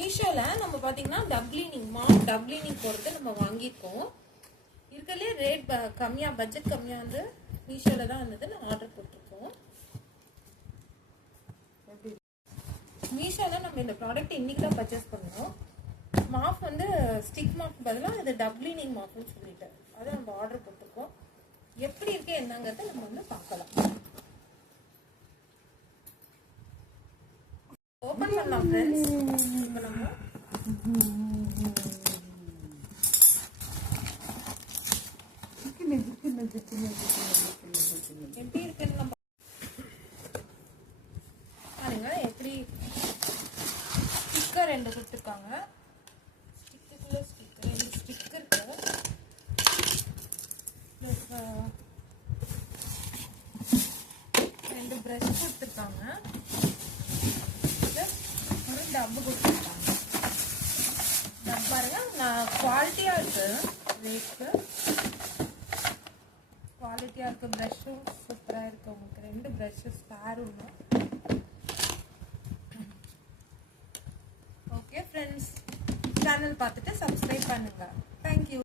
மீஷோல நம்ம பாத்தீங்கன்னா டப்ளினிங் மாப் டப்ளினிங் போறது நம்ம வாங்கியிருக்கோம். இருக்கலே ரேட் கம்மியா பட்ஜெட் கம்மியா வந்து மீஷோல தான் வந்தது. நான் ஆர்டர் போட்டிருக்கோம். மீஷோல நம்ம இந்த ப்ராடக்ட் இன்னைக்கு தான் பர்ச்சேஸ் பண்ணோம். மாப் வந்து ஸ்டிக் மாப் பதிலாக இது டப்ளினிங் மாப்னு சொல்லிட்டு அதை நம்ம ஆர்டர் போட்டிருக்கோம். எப்படி இருக்கு என்னங்கிறத நம்ம வந்து பார்க்கலாம். ஓபன் பண்ணலாம் ஃப்ரெண்ட்ஸ். இப்போ நம்ம எப்படி இருக்குன்னு நம்ம பாருங்க. எப்படி ஸ்டிக்கர் 2 கொடுத்துருக்காங்க. ஸ்டிக்குள்ள ஸ்டிக்கர் 2 ஸ்டிக்கர் இருக்கு. ரெண்டு பிரஷ் கொடுத்துருக்காங்க. ஒரு டப்பு கொடுத்துருக்காங்க. டப் பாருங்க, நான் குவாலிட்டியா இருக்கு. ரேட்டு குவாலிட்டியா இருக்கு. பிரஷும் சூப்பரா இருக்கு. உங்களுக்கு 2 பிரஷ் ஸ்பேர் ஒன்று. ஓகே ஃப்ரெண்ட்ஸ், சேனல் பார்த்துட்டு சப்ஸ்கிரைப் பண்ணுங்க. தேங்க்யூ.